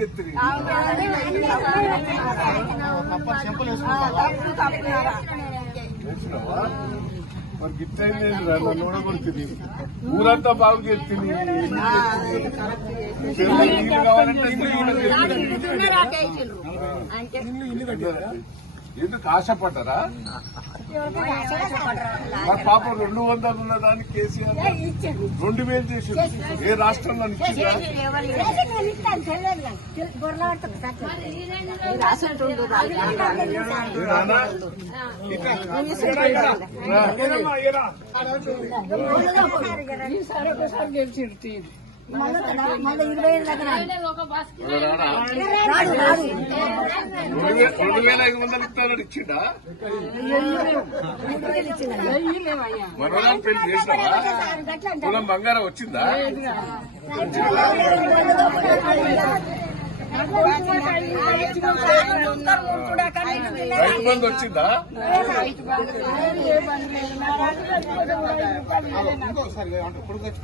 చేస్తుంది. తెలిసినావా మరి గిట్టయింది నన్ను కూడా కొడుతుంది. ఊరంతా బాగు చేస్తుంది. ఎందుకు ఆశపడ్డారా? మా పాప 200 ఉన్న దానికి కేసీఆర్ 2000 చేసి ఏ రాష్ట్రంలో ఇచ్చిందా? మళ్ళీ 20,000 2500 ఇస్తానని ఇచ్చిండా? మనోరాలు పెళ్లి చేసినావా? కులం బంగారం వచ్చిందా? రైతు బంధు వచ్చిందా?